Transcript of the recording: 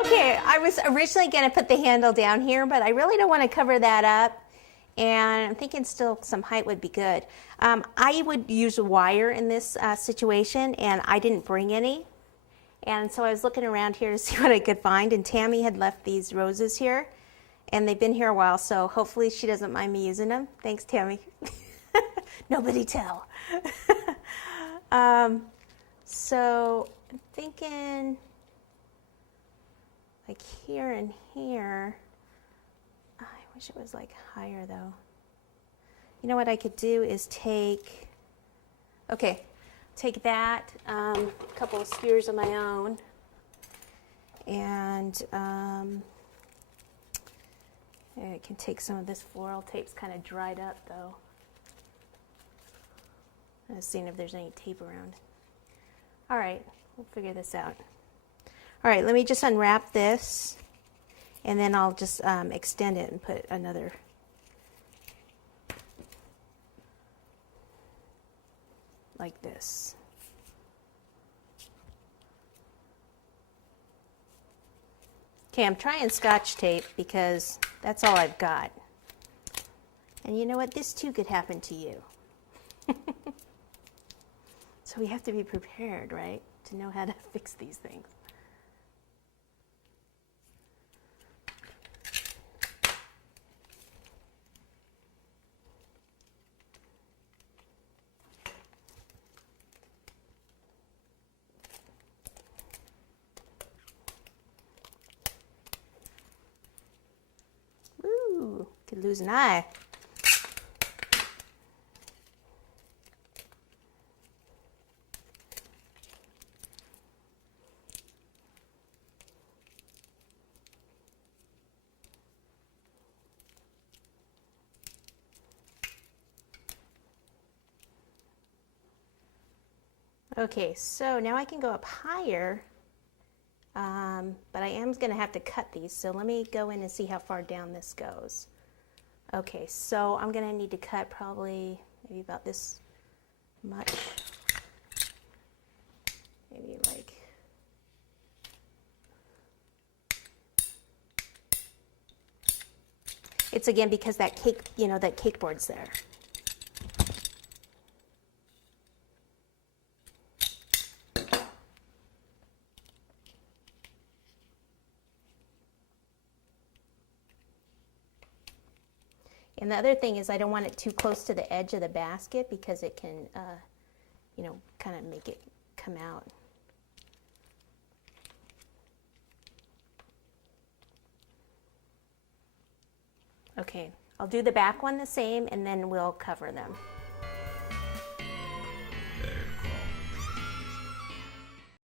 Okay, I was originally going to put the handle down here, but I really don't want to cover that up. And I'm thinking still some height would be good. I would use a wire in this situation, and I didn't bring any. And so I was looking around here to see what I could find, and Tammy had left these roses here, and they've been here a while, so hopefully she doesn't mind me using them. Thanks, Tammy. Nobody tell. So I'm thinking like here and here. I wish it was like higher though. You know what I could do is take that, couple of spears of my own, and I can take some of this floral tape's kind of dried up though. I'm just seeing if there's any tape around. All right, we'll figure this out. All right, let me just unwrap this, and then I'll just extend it and put another. Like this. Okay, I'm trying Scotch tape because that's all I've got. And you know what? This too could happen to you. So we have to be prepared, right? To know how to fix these things. Ooh, could lose an eye. Okay, so now I can go up higher, but I am going to have to cut these, so let me go in and see how far down this goes. Okay, so I'm going to need to cut probably maybe about this much, maybe like, it's again because that cake, you know, that cake board's there. And the other thing is I don't want it too close to the edge of the basket because it can, you know, kind of make it come out. Okay, I'll do the back one the same and then we'll cover them.